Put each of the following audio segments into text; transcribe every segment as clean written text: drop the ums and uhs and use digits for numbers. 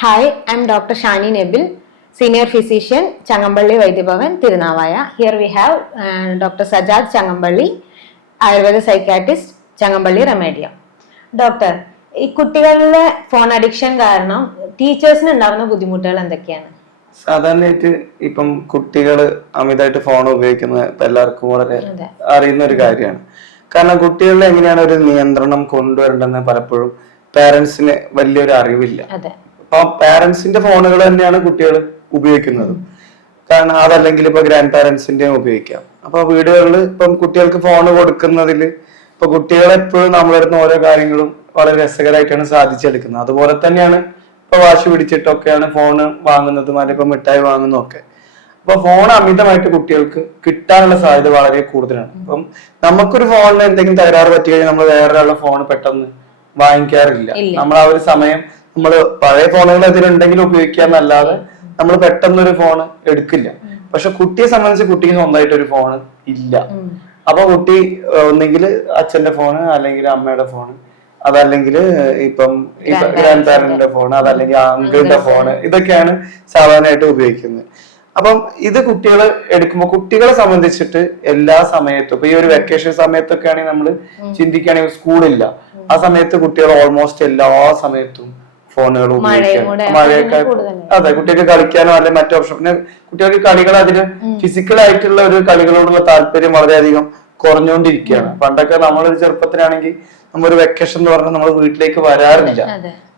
Hi, I'm Dr. Shani Nebil, Senior Physician, Changamballi Vaidibhavan, Tirunavaya. Here we have Dr. Sajad Changamballi, Ayurveda Psychiatrist, Changamballi Remedium. Doctor, ഈ കുട്ടികളിലെ phone addiction കാരണം ടീച്ചേഴ്സിന് ഉണ്ടാകുന്ന ബുദ്ധിമുട്ടുകൾ എന്തൊക്കെയാണ്? സാധാരണയായിട്ട് ഇപ്പം കുട്ടികൾ അമിതമായിട്ട് ഫോൺ ഉപയോഗിക്കുന്നത് എല്ലാവർക്കും വളരെ അറിയുന്ന ഒരു കാര്യമാണ്. കാരണം കുട്ടികളിൽ എങ്ങനെയാണ് ഒരു നിയന്ത്രണം കൊണ്ടുവരേണ്ടെന്ന് പലപ്പോഴും പേരൻസിന് വലിയൊരു അറിവില്ല. അപ്പൊ പേരൻസിന്റെ ഫോണുകൾ തന്നെയാണ് കുട്ടികൾ ഉപയോഗിക്കുന്നത്. കാരണം അതല്ലെങ്കിൽ ഇപ്പൊ ഗ്രാൻഡ് പാരന്റ്സിന്റെയും ഉപയോഗിക്കാം. അപ്പൊ വീടുകളിൽ ഇപ്പം കുട്ടികൾക്ക് ഫോൺ കൊടുക്കുന്നതിൽ ഇപ്പൊ കുട്ടികളെപ്പോഴും നമ്മളെടുക്കുന്ന ഓരോ കാര്യങ്ങളും വളരെ രസകരമായിട്ടാണ് സാധിച്ചെടുക്കുന്നത്. അതുപോലെ തന്നെയാണ് ഇപ്പൊ വാശി പിടിച്ചിട്ടൊക്കെയാണ് ഫോൺ വാങ്ങുന്നതും അല്ലെങ്കിൽ ഇപ്പൊ മിഠായി വാങ്ങുന്നതും ഒക്കെ. അപ്പൊ ഫോൺ അമിതമായിട്ട് കുട്ടികൾക്ക് കിട്ടാനുള്ള സാധ്യത വളരെ കൂടുതലാണ്. അപ്പം നമുക്കൊരു ഫോണിന് എന്തെങ്കിലും തകരാറ് പറ്റി കഴിഞ്ഞാൽ നമ്മൾ വേറൊരാളുടെ ഫോൺ പെട്ടെന്ന് വാങ്ങിക്കാറില്ല. നമ്മൾ ആ ഒരു സമയം നമ്മൾ പഴയ ഫോണുകൾ അതിലുണ്ടെങ്കിലും ഉപയോഗിക്കാന്നല്ലാതെ നമ്മൾ പെട്ടെന്നൊരു ഫോൺ എടുക്കില്ല. പക്ഷെ കുട്ടിയെ സംബന്ധിച്ച് കുട്ടിക്ക് സ്വന്തമായിട്ട് ഒരു ഫോൺ ഇല്ല. അപ്പൊ കുട്ടി ഒന്നെങ്കിൽ അച്ഛന്റെ ഫോണ് അല്ലെങ്കിൽ അമ്മയുടെ ഫോണ്, അതല്ലെങ്കിൽ ഇപ്പം ഗ്രാൻഡ് പാരന്റിന്റെ ഫോൺ, അതല്ലെങ്കിൽ അങ്കിളിന്റെ ഫോണ്, ഇതൊക്കെയാണ് സാധാരണയായിട്ട് ഉപയോഗിക്കുന്നത്. അപ്പം ഇത് കുട്ടികൾ എടുക്കുമ്പോൾ കുട്ടികളെ സംബന്ധിച്ചിട്ട് എല്ലാ സമയത്തും ഇപ്പൊ ഈ ഒരു വെക്കേഷൻ സമയത്തൊക്കെ ആണെങ്കിൽ നമ്മൾ ചിന്തിക്കുകയാണെങ്കിൽ സ്കൂളില്ല, ആ സമയത്ത് കുട്ടികൾ ഓൾമോസ്റ്റ് എല്ലാ സമയത്തും ഫോണുകൾ ഉപയോഗിക്കാം. മഴയൊക്കെ അതെ, കുട്ടികൾക്ക് കളിക്കാനോ അല്ലെങ്കിൽ മറ്റു ഓപ്ഷൻ, പിന്നെ കുട്ടികൾക്ക് കളികൾ അതിന് ഫിസിക്കൽ ആയിട്ടുള്ള ഒരു കളികളോടുള്ള താല്പര്യം വളരെയധികം കുറഞ്ഞുകൊണ്ടിരിക്കുകയാണ്. പണ്ടൊക്കെ നമ്മളൊരു ചെറുപ്പത്തിലാണെങ്കിൽ നമ്മളൊരു വെക്കേഷൻ എന്ന് പറഞ്ഞാൽ നമ്മൾ വീട്ടിലേക്ക് വരാറില്ല.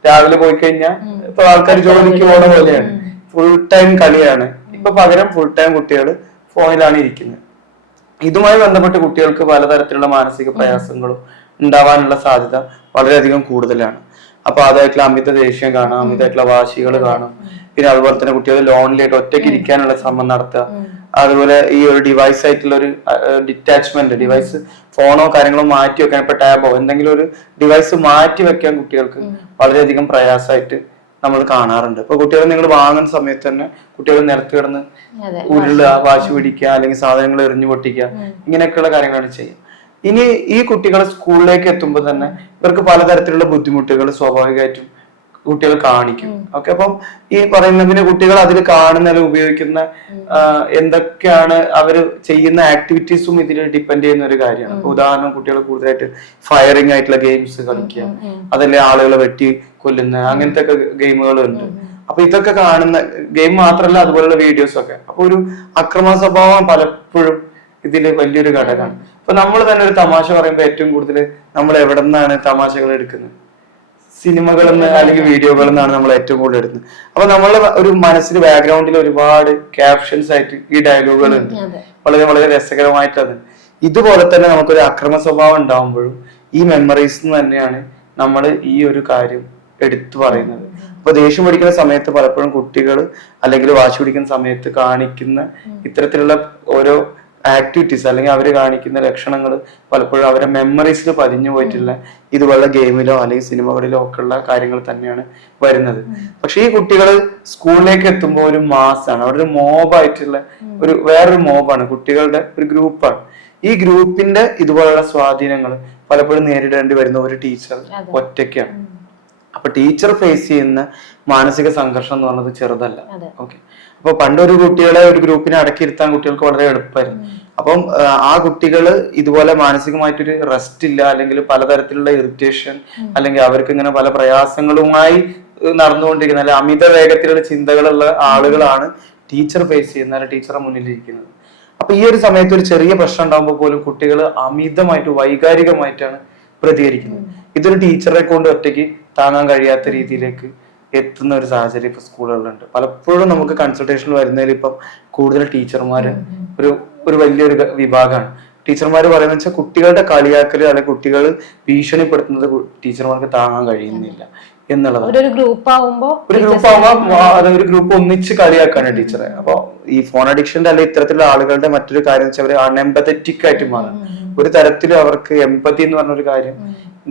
രാവിലെ പോയി കഴിഞ്ഞാൽ ഇപ്പൊ ആൾക്കാർ ജോലിക്ക് പോണ പോലെയാണ്, ഫുൾ ടൈം കളിയാണ്. ഇപ്പൊ പകരം ഫുൾ ടൈം കുട്ടികൾ ഫോണിലാണ് ഇരിക്കുന്നത്. ഇതുമായി ബന്ധപ്പെട്ട് കുട്ടികൾക്ക് പലതരത്തിലുള്ള മാനസിക പ്രയാസങ്ങളും ഉണ്ടാവാനുള്ള സാധ്യത വളരെയധികം കൂടുതലാണ്. അപ്പൊ അതായിട്ടുള്ള അമിത ദേഷ്യം കാണാം, അമിതമായിട്ടുള്ള വാശികൾ കാണും. പിന്നെ അതുപോലെ തന്നെ കുട്ടികൾ ലോൺലി ആയിട്ട് ഒറ്റയ്ക്ക് ഇരിക്കാനുള്ള ശ്രമം നടത്തുക. അതുപോലെ ഈ ഒരു ഡിവൈസ് ആയിട്ടുള്ള ഒരു ഡിറ്റാച്ച്മെന്റ്, ഡിവൈസ് ഫോണോ കാര്യങ്ങളോ മാറ്റി വെക്കാൻ, ഇപ്പൊ ടാബോ എന്തെങ്കിലും ഒരു ഡിവൈസ് മാറ്റി വെക്കാൻ കുട്ടികൾക്ക് വളരെയധികം പ്രയാസമായിട്ട് നമ്മൾ കാണാറുണ്ട്. ഇപ്പൊ കുട്ടികൾ നിങ്ങൾ വാങ്ങുന്ന സമയത്ത് തന്നെ കുട്ടികൾ നിരത്തി കിടന്ന് ഉരുളുക, വാശി പിടിക്കുക, അല്ലെങ്കിൽ സാധനങ്ങൾ എറിഞ്ഞു പൊട്ടിക്കുക, ഇങ്ങനെയൊക്കെയുള്ള കാര്യങ്ങളാണ് ചെയ്യുക. ഇനി ഈ കുട്ടികൾ സ്കൂളിലേക്ക് എത്തുമ്പോൾ തന്നെ ഇവർക്ക് പലതരത്തിലുള്ള ബുദ്ധിമുട്ടുകൾ സ്വാഭാവികമായിട്ടും കുട്ടികൾ കാണിക്കും. ഓക്കെ, അപ്പം ഈ പറയുന്ന പിന്നെ കുട്ടികൾ അതിൽ കാണുന്ന ഉപയോഗിക്കുന്ന എന്തൊക്കെയാണ് അവർ ചെയ്യുന്ന ആക്ടിവിറ്റീസും ഇതിൽ ഡിപ്പെൻഡ് ചെയ്യുന്ന ഒരു കാര്യമാണ്. അപ്പൊ ഉദാഹരണം, കുട്ടികൾ കൂടുതലായിട്ട് ഫയറിംഗ് ആയിട്ടുള്ള ഗെയിംസ് കളിക്കുക, അതല്ലേ ആളുകളെ വെട്ടി കൊല്ലുന്ന അങ്ങനത്തെ ഒക്കെ ഗെയിമുകളുണ്ട്. അപ്പൊ ഇതൊക്കെ കാണുന്ന ഗെയിം മാത്രമല്ല, അതുപോലുള്ള വീഡിയോസ് ഒക്കെ. അപ്പൊ ഒരു അക്രമ സ്വഭാവം പലപ്പോഴും ഇതില് വലിയൊരു ഘടകമാണ്. ഇപ്പൊ നമ്മൾ തന്നെ ഒരു തമാശ പറയുമ്പോൾ ഏറ്റവും കൂടുതൽ നമ്മൾ എവിടെ നിന്നാണ് തമാശകൾ എടുക്കുന്നത്? സിനിമകളിൽ നിന്ന് അല്ലെങ്കിൽ വീഡിയോകളിൽ നിന്നാണ് നമ്മൾ ഏറ്റവും കൂടുതൽ എടുക്കുന്നത്. അപ്പൊ നമ്മളെ ഒരു മനസ്സിൽ ബാക്ക്ഗ്രൗണ്ടിൽ ഒരുപാട് ക്യാപ്ഷൻസ് ആയിട്ട് ഈ ഡയലോഗുകൾ ഉണ്ട്, വളരെ വളരെ രസകരമായിട്ടത്. ഇതുപോലെ തന്നെ നമുക്കൊരു അക്രമ സ്വഭാവം ഉണ്ടാവുമ്പോഴും ഈ മെമ്മറീസ് തന്നെയാണ് നമ്മൾ ഈ ഒരു കാര്യം എടുത്തു പറയുന്നത്. അപ്പൊ ദേഷ്യം പിടിക്കുന്ന സമയത്ത് പലപ്പോഴും കുട്ടികൾ അല്ലെങ്കിൽ വാശി പിടിക്കുന്ന സമയത്ത് കാണിക്കുന്ന ഇത്തരത്തിലുള്ള ഓരോ ആക്ടിവിറ്റീസ് അല്ലെങ്കിൽ അവർ കാണിക്കുന്ന ലക്ഷണങ്ങൾ പലപ്പോഴും അവരെ മെമ്മറീസിൽ പതിഞ്ഞു പോയിട്ടുള്ള ഇതുപോലുള്ള ഗെയിമിലോ അല്ലെങ്കിൽ സിനിമകളിലോ ഒക്കെ ഉള്ള കാര്യങ്ങൾ തന്നെയാണ് വരുന്നത്. പക്ഷെ ഈ കുട്ടികൾ സ്കൂളിലേക്ക് എത്തുമ്പോൾ ഒരു മാസാണ്, അവിടെ ഒരു മോബായിട്ടുള്ള ഒരു വേറൊരു മോബാണ്, കുട്ടികളുടെ ഒരു ഗ്രൂപ്പാണ്. ഈ ഗ്രൂപ്പിന്റെ ഇതുപോലുള്ള സ്വാധീനങ്ങൾ പലപ്പോഴും നേരിടേണ്ടി വരുന്ന ഒരു ടീച്ചർ ഒറ്റയ്ക്കാണ്. അപ്പൊ ടീച്ചർ ഫേസ് ചെയ്യുന്ന മാനസിക സംഘർഷം എന്ന് പറയുന്നത് ചെറുതല്ല. ഓക്കെ, അപ്പൊ പണ്ടൊരു കുട്ടികളെ ഒരു ഗ്രൂപ്പിനെ അടക്കിയിരുത്താൻ കുട്ടികൾക്ക് വളരെ എളുപ്പമായിരുന്നു. അപ്പം ആ കുട്ടികള് ഇതുപോലെ മാനസികമായിട്ടൊരു റെസ്റ്റ് ഇല്ല, അല്ലെങ്കിൽ പലതരത്തിലുള്ള ഇറിറ്റേഷൻ, അല്ലെങ്കിൽ അവർക്ക് ഇങ്ങനെ പല പ്രയാസങ്ങളുമായി നടന്നുകൊണ്ടിരിക്കുന്ന അല്ലെ അമിത വേഗത്തിലുള്ള ചിന്തകളുള്ള ആളുകളാണ് ടീച്ചർ ഫേസ് ചെയ്യുന്ന അല്ലെങ്കിൽ ടീച്ചറെ മുന്നിലിരിക്കുന്നത്. അപ്പൊ ഈ ഒരു സമയത്ത് ഒരു ചെറിയ പ്രശ്നം ഉണ്ടാകുമ്പോൾ പോലും കുട്ടികൾ അമിതമായിട്ട് വൈകാരികമായിട്ടാണ് പ്രതികരിക്കുന്നത്. ഇതൊരു ടീച്ചറെ കൊണ്ട് ഒറ്റയ്ക്ക് താങ്ങാൻ കഴിയാത്ത രീതിയിലേക്ക് എത്തുന്ന ഒരു സാഹചര്യം ഇപ്പൊ സ്കൂളുകളിലുണ്ട്. പലപ്പോഴും നമുക്ക് കൺസൾട്ടേഷനിൽ വരുന്നതിൽ ഇപ്പം കൂടുതൽ ടീച്ചർമാര് ഒരു വലിയൊരു വിഭാഗമാണ്. ടീച്ചർമാർ പറയുന്നത് വെച്ചാൽ കുട്ടികളുടെ കളിയാക്കല് അല്ലെങ്കിൽ കുട്ടികൾ ഭീഷണിപ്പെടുത്തുന്നത് ടീച്ചർമാർക്ക് താങ്ങാൻ കഴിയുന്നില്ല എന്നുള്ളതാണ്. ഒരു ഗ്രൂപ്പ് ആവുമ്പോ ഒരു ഗ്രൂപ്പ് ഒന്നിച്ച് കളിയാക്കാണ് ടീച്ചറെ. അപ്പൊ ഈ ഫോൺ അഡിക്ഷന്റെ അല്ലെങ്കിൽ ഇത്തരത്തിലുള്ള ആളുകളുടെ മറ്റൊരു കാര്യം വെച്ചാൽ അവർ അൺഎംപത്തറ്റിക് ആയിട്ട് മാറും. ഒരു തരത്തിലും അവർക്ക് എംപതി എന്ന് പറഞ്ഞൊരു കാര്യം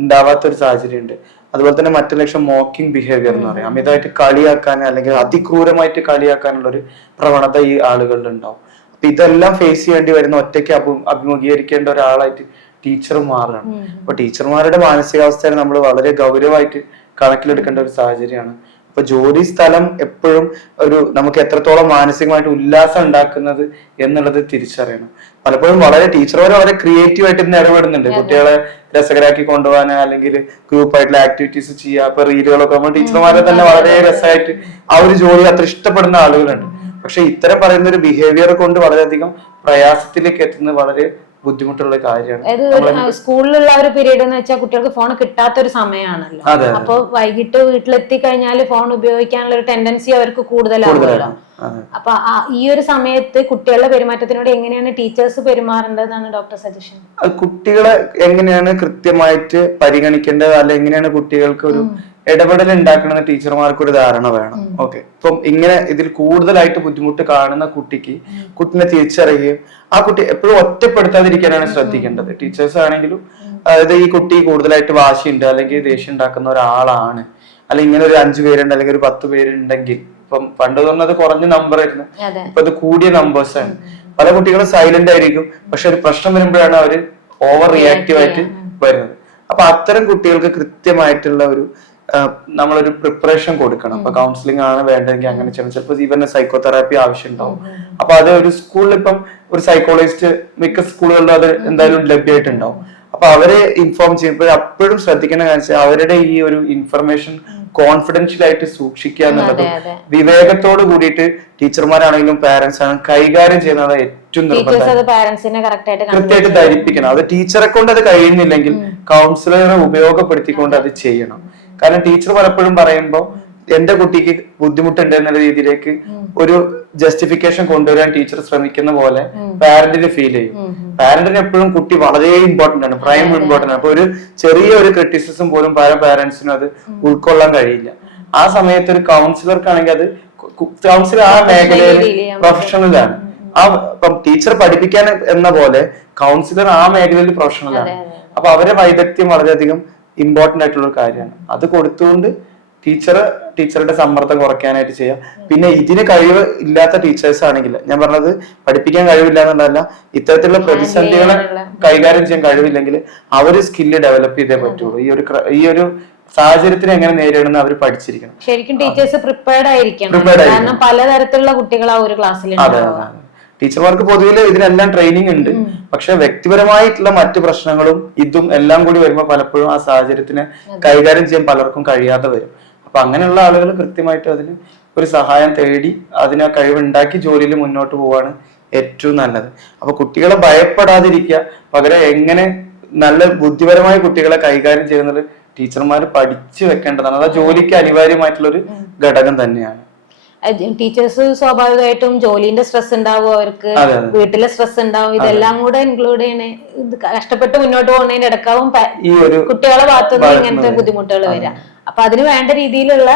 ഉണ്ടാവാത്തൊരു സാഹചര്യം ഉണ്ട്. അതുപോലെ തന്നെ മറ്റൊരു ലക്ഷം മോക്കിംഗ് ബിഹേവിയർ എന്ന് പറയും, അമിതമായിട്ട് കളിയാക്കാൻ അല്ലെങ്കിൽ അതിക്രൂരമായിട്ട് കളിയാക്കാനുള്ള ഒരു പ്രവണത ഈ ആളുകളിൽ ഉണ്ടാവും. അപ്പൊ ഇതെല്ലാം ഫേസ് ചെയ്യേണ്ടി വരുന്ന, ഒറ്റയ്ക്ക് അഭിമുഖീകരിക്കേണ്ട ഒരാളായിട്ട് ടീച്ചർ മാറുകയാണ്. അപ്പൊ ടീച്ചർമാരുടെ മാനസികാവസ്ഥയെ നമ്മൾ വളരെ ഗൗരവമായിട്ട് കണക്കിലെടുക്കേണ്ട ഒരു സാഹചര്യമാണ്. അപ്പൊ ജോലി സ്ഥലം എപ്പോഴും ഒരു നമുക്ക് എത്രത്തോളം മാനസികമായിട്ട് ഉല്ലാസം ഉണ്ടാക്കുന്നത് എന്നുള്ളത് തിരിച്ചറിയണം. പലപ്പോഴും ടീച്ചർമാർ വളരെ ക്രിയേറ്റീവ് ആയിട്ട് ഇന്ന് ഇടപെടുന്നുണ്ട്, കുട്ടികളെ രസകരമാക്കി കൊണ്ടുപോകാൻ അല്ലെങ്കിൽ ഗ്രൂപ്പായിട്ടുള്ള ആക്ടിവിറ്റീസ് ചെയ്യുക. ഇപ്പൊ റീലുകളൊക്കെ നമ്മൾ ടീച്ചർമാരെ തന്നെ വളരെ രസമായിട്ട് ആ ഒരു ജോലി അത്ര ഇഷ്ടപ്പെടുന്ന ആളുകളുണ്ട്. പക്ഷെ ഇത്തരം പറയുന്ന ഒരു ബിഹേവിയർ കൊണ്ട് വളരെയധികം പ്രയാസത്തിലേക്ക് എത്തുന്നത് വളരെ ബുദ്ധിമുട്ടുള്ള കാര്യമാണ്. സ്കൂളിലുള്ള ഒരു പീരീഡ് എന്ന് വെച്ചാൽ കുട്ടികൾക്ക് ഫോൺ കിട്ടാത്തൊരു സമയമാണല്ലോ. അപ്പൊ വൈകിട്ട് വീട്ടിലെത്തി കഴിഞ്ഞാൽ ഫോൺ ഉപയോഗിക്കാനുള്ള ഒരു ടെൻഡൻസി അവർക്ക് കൂടുതലാണല്ലോ. അപ്പൊ ഈ ഒരു സമയത്ത് കുട്ടികളുടെ പെരുമാറ്റത്തിനോട് എങ്ങനെയാണ് ടീച്ചേഴ്സ് പെരുമാറേണ്ടതെന്നാണ് ഡോക്ടർ സജഷൻ? കുട്ടികളെ എങ്ങനെയാണ് കൃത്യമായിട്ട് പരിഗണിക്കേണ്ടത്, അല്ലെ എങ്ങനെയാണ് കുട്ടികൾക്ക് ഒരു ഇടപെടൽ ഉണ്ടാക്കണമെന്ന് ടീച്ചർമാർക്ക് ഒരു ധാരണ വേണം. ഓക്കെ, ഇപ്പം ഇങ്ങനെ ഇതിൽ കൂടുതലായിട്ട് ബുദ്ധിമുട്ട് കാണുന്ന കുട്ടിനെ തിരിച്ചറിയുകയും ആ കുട്ടി എപ്പോഴും ഒറ്റപ്പെടുത്താതിരിക്കാനാണ് ശ്രദ്ധിക്കേണ്ടത്. ടീച്ചേഴ്സ് ആണെങ്കിലും അതായത് ഈ കുട്ടി കൂടുതലായിട്ട് വാശിയുണ്ട് അല്ലെങ്കിൽ ദേഷ്യം ഉണ്ടാക്കുന്ന ഒരാളാണ്, അല്ലെങ്കിൽ ഇങ്ങനെ ഒരു 5 പേരുണ്ട് അല്ലെങ്കിൽ ഒരു 10 പേരുണ്ടെങ്കിൽ, ഇപ്പം പണ്ട് തോന്നുന്നത് കുറഞ്ഞ നമ്പർ ആയിരുന്നു, ഇപ്പൊ അത് കൂടിയ നമ്പേഴ്സ് ആണ്. പല കുട്ടികളും സൈലന്റ് ആയിരിക്കും, പക്ഷെ ഒരു പ്രശ്നം വരുമ്പോഴാണ് അവര് ഓവർ റിയാക്റ്റീവ് ആയിട്ട് വരുന്നത്. അപ്പൊ അത്തരം കുട്ടികൾക്ക് കൃത്യമായിട്ടുള്ള ഒരു നമ്മളൊരു പ്രിപ്പറേഷൻ കൊടുക്കണം. അപ്പൊ കൗൺസിലിംഗ് ആണ് വേണ്ടതെങ്കിൽ അങ്ങനെ ചെയ്യണം. ചിലപ്പോൾ ഈവൻ സൈക്കോതെറാപ്പി ആവശ്യം ഉണ്ടാവും. അപ്പൊ അത് ഒരു സ്കൂളിൽ ഇപ്പം ഒരു സൈക്കോളജിസ്റ്റ് മിക്ക സ്കൂളുകളിലും അത് എന്തായാലും ലഭ്യമായിട്ടുണ്ടാവും. അപ്പൊ അവരെ ഇൻഫോം ചെയ്യുമ്പോൾ അപ്പോഴും ശ്രദ്ധിക്കേണ്ട കാര്യം അവരുടെ ഈ ഒരു ഇൻഫർമേഷൻ കോൺഫിഡൻഷ്യൽ ആയിട്ട് സൂക്ഷിക്കുക എന്നുള്ളത് വിവേകത്തോട് കൂടിയിട്ട് ടീച്ചർമാരാണെങ്കിലും പാരന്റ്സ് ആണെങ്കിലും കൈകാര്യം ചെയ്യുന്നത് ഏറ്റവും കൃത്യമായിട്ട് ധരിപ്പിക്കണം. അത് ടീച്ചറെ കൊണ്ട് അത് കഴിയുന്നില്ലെങ്കിൽ കൗൺസിലറെ ഉപയോഗപ്പെടുത്തിക്കൊണ്ട് അത് ചെയ്യണം. കാരണം ടീച്ചർ പലപ്പോഴും പറയുമ്പോൾ എന്റെ കുട്ടിക്ക് ബുദ്ധിമുട്ടുണ്ട് എന്നുള്ള രീതിയിലേക്ക് ഒരു ജസ്റ്റിഫിക്കേഷൻ കൊണ്ടുവരാൻ ടീച്ചർ ശ്രമിക്കുന്ന പോലെ പാരന്റിന് ഫീൽ ചെയ്യും. പാരന്റിന് എപ്പോഴും കുട്ടി വളരെ ഇമ്പോർട്ടന്റ് ആണ്, പ്രൈം ഇമ്പോർട്ടന്റ് ആണ്. അപ്പൊ ഒരു ചെറിയ ഒരു ക്രിറ്റിസിസം പോലും പല പാരന്റ്സിനും അത് ഉൾക്കൊള്ളാൻ കഴിയില്ല. ആ സമയത്ത് ഒരു കൗൺസിലർക്കാണെങ്കിൽ അത് കൗൺസിലർ ആ മേഖലയിൽ പ്രൊഫഷണലാണ്. ഇപ്പം ടീച്ചർ പഠിപ്പിക്കാൻ എന്ന പോലെ കൗൺസിലർ ആ മേഖലയിൽ പ്രൊഫഷണലാണ്. അപ്പൊ അവരെ വൈദഗ്ധ്യം വളരെയധികം ഇമ്പോർട്ടന്റ് ആയിട്ടുള്ള ഒരു കാര്യമാണ്. അത് കൊടുത്തുകൊണ്ട് ടീച്ചറുടെ സമ്മർദ്ദം കുറയ്ക്കാനായിട്ട് ചെയ്യാം. പിന്നെ ഇതിന് കഴിവ് ഇല്ലാത്ത ടീച്ചേഴ്സ് ആണെങ്കിൽ, ഞാൻ പറഞ്ഞത് പഠിപ്പിക്കാൻ കഴിവില്ല എന്നുള്ളതല്ല, ഇത്തരത്തിലുള്ള പ്രതിസന്ധികളെ കൈകാര്യം ചെയ്യാൻ കഴിവില്ലെങ്കിൽ അവര് സ്കില്ല് ഡെവലപ്പ് ചെയ്തേ പറ്റുള്ളൂ. ഈ ഒരു സാഹചര്യത്തിന് എങ്ങനെ നേരിടുന്ന അവർ പഠിച്ചിരിക്കണം. ശരിക്കും ടീച്ചേഴ്സ് പ്രിപ്പയർഡ് ആയിരിക്കണം. കാരണം പലതരത്തിലുള്ള കുട്ടികൾ ആ ഒരു ക്ലാസ്സിൽ. അതെ, ടീച്ചർമാർക്ക് പൊതുവിൽ ഇതിനെല്ലാം ട്രെയിനിങ് ഉണ്ട്. പക്ഷെ വ്യക്തിപരമായിട്ടുള്ള മറ്റു പ്രശ്നങ്ങളും ഇതും എല്ലാം കൂടി വരുമ്പോൾ പലപ്പോഴും ആ സാഹചര്യത്തിനെ കൈകാര്യം ചെയ്യാൻ പലർക്കും കഴിയാതെ വരും. അപ്പൊ അങ്ങനെയുള്ള ആളുകൾ കൃത്യമായിട്ട് അതിന് ഒരു സഹായം തേടി അതിന് ആ കഴിവുണ്ടാക്കി ജോലിയിൽ മുന്നോട്ട് പോവാണ് ഏറ്റവും നല്ലത്. അപ്പൊ കുട്ടികളെ ഭയപ്പെടാതിരിക്കുക, പകരം എങ്ങനെ നല്ല ബുദ്ധിപരമായ കുട്ടികളെ കൈകാര്യം ചെയ്യുന്നത് ടീച്ചർമാർ പഠിച്ചു വെക്കേണ്ടതാണ്. അത് ജോലിക്ക് അനിവാര്യമായിട്ടുള്ള ഒരു ഘടകം തന്നെയാണ്. ടീച്ചേഴ്സ് സ്വാഭാവികമായിട്ടും ജോലിന്റെ സ്ട്രെസ് ഉണ്ടാവും, അവർക്ക് വീട്ടിലെ സ്ട്രെസ് ഉണ്ടാവും. ഇതെല്ലാം കൂടെ ഇൻക്ലൂഡ് ചെയ്യണേ, കഷ്ടപ്പെട്ട് മുന്നോട്ട് പോകുന്നതിന്റെ ഇടക്കാവും കുട്ടികളെ ഭാഗത്തുനിന്ന് ഇങ്ങനത്തെ ബുദ്ധിമുട്ടുകൾ വരിക. അപ്പൊ അതിന് വേണ്ട രീതിയിലുള്ള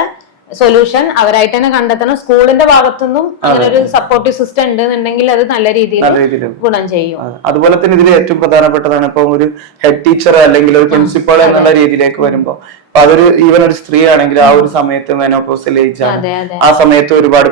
സൊല്യൂഷൻ അവരായിട്ട് തന്നെ കണ്ടെത്തണം. സ്കൂളിന്റെ ഭാഗത്തുനിന്നും അങ്ങനെ ഒരു സപ്പോർട്ടീവ് സിസ്റ്റം ഉണ്ടെന്നുണ്ടെങ്കിൽ അത് നല്ല രീതിയിൽ ഗുണം ചെയ്യും. അതുപോലെ തന്നെ ഇതിൽ ഏറ്റവും പ്രധാനപ്പെട്ടതാണ് ഇപ്പൊ ഒരു ഹെഡ് ടീച്ചർ അല്ലെങ്കിൽ ഒരു പ്രിൻസിപ്പൾ എന്നുള്ള രീതിയിലേക്ക് വരുമ്പോ അതൊരു ഈവൻ ഒരു സ്ത്രീ ആണെങ്കിൽ ആ ഒരു സമയത്ത് മെനോപോസൽ ഏജ് ആണ്. ആ സമയത്ത് ഒരുപാട്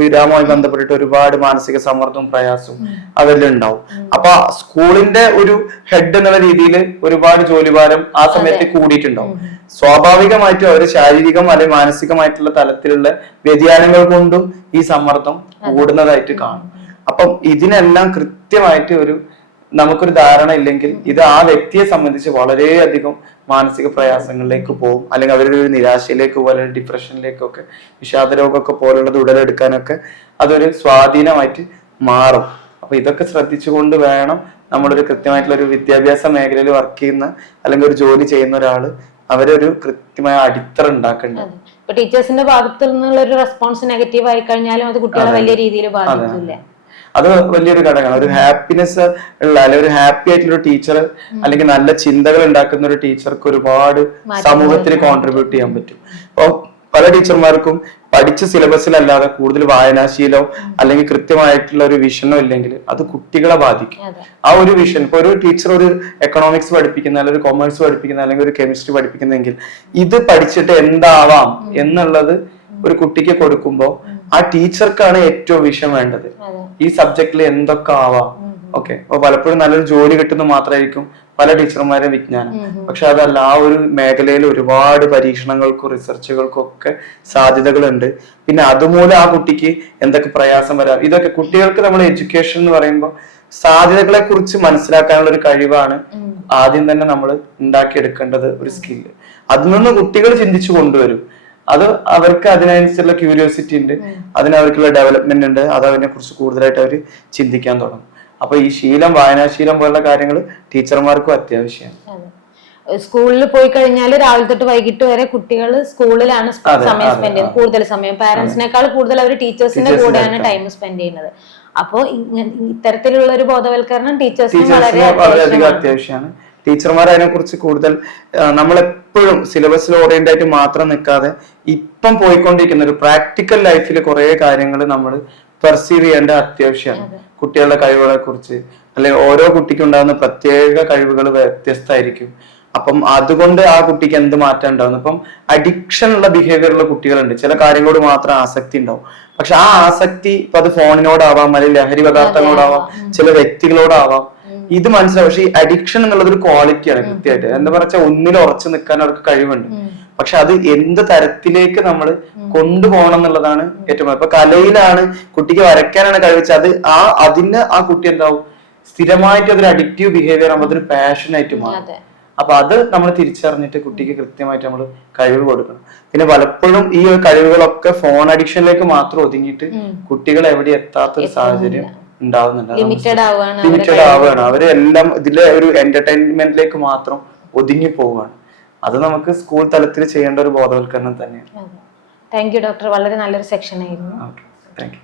വിരാമവുമായി ബന്ധപ്പെട്ടിട്ട് ഒരുപാട് മാനസിക സമ്മർദ്ദവും പ്രയാസവും അതെല്ലാം ഉണ്ടാവും. അപ്പൊ സ്കൂളിന്റെ ഒരു ഹെഡ് എന്നുള്ള രീതിയിൽ ഒരുപാട് ജോലിഭാരം ആ സമയത്ത് കൂടിയിട്ടുണ്ടാവും. സ്വാഭാവികമായിട്ടും അവർ ശാരീരികം അല്ലെങ്കിൽ മാനസികമായിട്ടുള്ള തലത്തിലുള്ള വ്യതിയാനങ്ങൾ കൊണ്ടും ഈ സമ്മർദ്ദം കൂടുന്നതായിട്ട് കാണും. അപ്പം ഇതിനെല്ലാം കൃത്യമായിട്ട് നമുക്കൊരു ധാരണ ഇല്ലെങ്കിൽ ഇത് ആ വ്യക്തിയെ സംബന്ധിച്ച് വളരെയധികം മാനസിക പ്രയാസങ്ങളിലേക്ക് പോകും. അല്ലെങ്കിൽ അവരൊരു നിരാശയിലേക്ക് പോകും, അല്ലെങ്കിൽ ഡിപ്രഷനിലേക്കൊക്കെ, വിഷാദരോഗമൊക്കെ പോലുള്ളത് ഉടലെടുക്കാനൊക്കെ അതൊരു സ്വാധീനമായിട്ട് മാറും. അപ്പൊ ഇതൊക്കെ ശ്രദ്ധിച്ചുകൊണ്ട് വേണം നമ്മളൊരു കൃത്യമായിട്ടുള്ള ഒരു വിദ്യാഭ്യാസ മേഖലയിൽ വർക്ക് ചെയ്യുന്ന അല്ലെങ്കിൽ ഒരു ജോലി ചെയ്യുന്ന ഒരാള് അവരൊരു കൃത്യമായ അടിത്തറ ഉണ്ടാക്കേണ്ടത്. ഇപ്പൊ ടീച്ചേഴ്സിന്റെ ഭാഗത്തു നിന്നുള്ള ഒരു റെസ്പോൺസ് നെഗറ്റീവ് ആയി കഴിഞ്ഞാലും അത് കുട്ടികളെ വലിയ രീതിയിൽ ബാധിക്കില്ല. അത് വലിയൊരു ഘടകമാണ്. ഒരു ഹാപ്പിനെസ് ഉള്ള അല്ലെങ്കിൽ ഒരു ഹാപ്പി ആയിട്ടുള്ള ഒരു ടീച്ചർ അല്ലെങ്കിൽ നല്ല ചിന്തകൾ ഉണ്ടാക്കുന്ന ഒരു ടീച്ചർക്ക് ഒരുപാട് സമൂഹത്തിന് കോൺട്രിബ്യൂട്ട് ചെയ്യാൻ പറ്റും. അപ്പൊ പല ടീച്ചർമാർക്കും പഠിച്ച സിലബസിലല്ലാതെ കൂടുതൽ വായനാശീലോ അല്ലെങ്കിൽ കൃത്യമായിട്ടുള്ള ഒരു വിഷനോ ഇല്ലെങ്കിൽ അത് കുട്ടികളെ ബാധിക്കും. ആ ഒരു വിഷൻ, ഇപ്പൊ ഒരു ടീച്ചർ ഒരു എക്കണോമിക്സ് പഠിപ്പിക്കുന്ന അല്ലെങ്കിൽ ഒരു കൊമേഴ്സ് പഠിപ്പിക്കുന്ന അല്ലെങ്കിൽ ഒരു കെമിസ്ട്രി പഠിപ്പിക്കുന്നെങ്കിൽ ഇത് പഠിച്ചിട്ട് എന്താവാം എന്നുള്ളത് ഒരു കുട്ടിക്ക് കൊടുക്കുമ്പോൾ ആ ടീച്ചർക്കാണ് ഏറ്റവും വിഷയം വേണ്ടത്. ഈ സബ്ജക്റ്റിൽ എന്തൊക്കെ ആവാം, ഓക്കെ. അപ്പൊ പലപ്പോഴും നല്ലൊരു ജോലി കിട്ടുന്ന മാത്രമായിരിക്കും പല ടീച്ചർമാരുടെ വിജ്ഞാനം. പക്ഷെ അതല്ല, ആ ഒരു മേഖലയിൽ ഒരുപാട് പരീക്ഷണങ്ങൾക്കും റിസർച്ചുകൾക്കും ഒക്കെ സാധ്യതകളുണ്ട്. പിന്നെ അതുമൂലം ആ കുട്ടിക്ക് എന്തൊക്കെ പ്രയാസം വരാം, ഇതൊക്കെ കുട്ടികൾക്ക് നമ്മൾ എഡ്യൂക്കേഷൻ എന്ന് പറയുമ്പോൾ സാധ്യതകളെ കുറിച്ച് മനസ്സിലാക്കാനുള്ള ഒരു കഴിവാണ് ആദ്യം തന്നെ നമ്മൾ ഉണ്ടാക്കിയെടുക്കേണ്ടത്, ഒരു സ്കില്ല്. അതിൽ നിന്ന് കുട്ടികൾ ചിന്തിച്ചു കൊണ്ടുവരും. അത് അവർക്ക് അതിനനുസരിച്ചുള്ള ക്യൂരിയോസിറ്റി ഉണ്ട്, അതിനവർക്കുള്ള ഡെവലപ്മെന്റ് ഉണ്ട്, അത് അതിനെ കുറിച്ച് കൂടുതലായിട്ട് അവർ ചിന്തിക്കാൻ തുടങ്ങും. അപ്പൊ ഈ ശീലം, വായനാശീലം പോലുള്ള കാര്യങ്ങൾ ടീച്ചർമാർക്കും അത്യാവശ്യമാണ്. സ്കൂളിൽ പോയി കഴിഞ്ഞാൽ രാവിലെ തൊട്ട് വൈകിട്ട് വരെ കുട്ടികൾ സ്കൂളിലാണ് സമയം സ്പെൻഡ് ചെയ്യുന്നത്. കൂടുതൽ സമയം പാരന്റ്സിനേക്കാൾ കൂടുതൽ അവർ ടീച്ചേഴ്സിന്റെ കൂടെയാണ് ടൈം സ്പെൻഡ് ചെയ്യുന്നത്. അപ്പോ ഇത്തരത്തിലുള്ള ഒരു ബോധവൽക്കരണം ടീച്ചേഴ്സിന് വളരെയധികം അത്യാവശ്യമാണ്. ടീച്ചർമാർ അതിനെ കുറിച്ച് കൂടുതൽ നമ്മളെപ്പോഴും സിലബസിൽ ഓറിയന്റഡ് ആയിട്ട് മാത്രം നിൽക്കാതെ ഇപ്പം പോയിക്കൊണ്ടിരിക്കുന്ന ഒരു പ്രാക്ടിക്കൽ ലൈഫിൽ കുറെ കാര്യങ്ങൾ നമ്മൾ പെർസീവ് ചെയ്യേണ്ട അത്യാവശ്യമാണ്. കുട്ടികളുടെ കഴിവുകളെ കുറിച്ച്, അല്ലെങ്കിൽ ഓരോ കുട്ടിക്കും ഉണ്ടാകുന്ന പ്രത്യേക കഴിവുകൾ വ്യത്യസ്തമായിരിക്കും. അപ്പം അതുകൊണ്ട് ആ കുട്ടിക്ക് എന്ത് മാറ്റം ഉണ്ടാവുന്നു. ഇപ്പം അഡിക്ഷൻ ഉള്ള ബിഹേവിയറുള്ള കുട്ടികളുണ്ട്, ചില കാര്യങ്ങളോട് മാത്രം ആസക്തി ഉണ്ടാവും. പക്ഷെ ആ ആസക്തി ഇപ്പൊ അത് ഫോണിനോടാവാം, അല്ലെങ്കിൽ ലഹരി പദാർത്ഥങ്ങളോടാവാം, ചില വ്യക്തികളോടാവാം. ഇത് മനസ്സിലാവും. പക്ഷെ ഈ അഡിക്ഷൻ എന്നുള്ളത് ഒരു ക്വാളിറ്റിയാണ്. കൃത്യമായിട്ട് എന്താ പറഞ്ഞാൽ ഒന്നിൽ ഉറച്ചു നിൽക്കാൻ അവർക്ക് കഴിവുണ്ട്. പക്ഷെ അത് എന്ത് തരത്തിലേക്ക് നമ്മൾ കൊണ്ടുപോകണം എന്നുള്ളതാണ് ഏറ്റവും. ഇപ്പൊ കലയിലാണ് കുട്ടിക്ക് വരയ്ക്കാനാണ് കഴിവെച്ചത്, അത് അതിന് ആ കുട്ടി എന്താവും, സ്ഥിരമായിട്ട് അതൊരു അഡിക്റ്റീവ് ബിഹേവിയർ ആകുമ്പോൾ അതൊരു പാഷനായിട്ട് മാറും. അപ്പൊ അത് നമ്മൾ തിരിച്ചറിഞ്ഞിട്ട് കുട്ടിക്ക് കൃത്യമായിട്ട് നമ്മൾ കഴിവ് കൊടുക്കണം. പിന്നെ പലപ്പോഴും ഈ കഴിവുകളൊക്കെ ഫോൺ അഡിക്ഷനിലേക്ക് മാത്രം ഒതുങ്ങിയിട്ട് കുട്ടികൾ എവിടെ എത്താത്തൊരു സാഹചര്യം ഉണ്ടാവുന്നുണ്ട്. ലിമിറ്റഡ് ആവുകയാണ്. അവരെല്ലാം ഇതിലെ ഒരു എന്റർടൈൻമെന്റിലേക്ക് മാത്രം ഒതുങ്ങി പോവുകയാണ്. അത് നമുക്ക് സ്കൂൾ തലത്തിൽ ചെയ്യേണ്ട ഒരു ബോധവൽക്കരണം തന്നെയാണ്. താങ്ക് യു ഡോക്ടർ, വളരെ നല്ലൊരു സെക്ഷൻ ആയിരുന്നു. Thank you.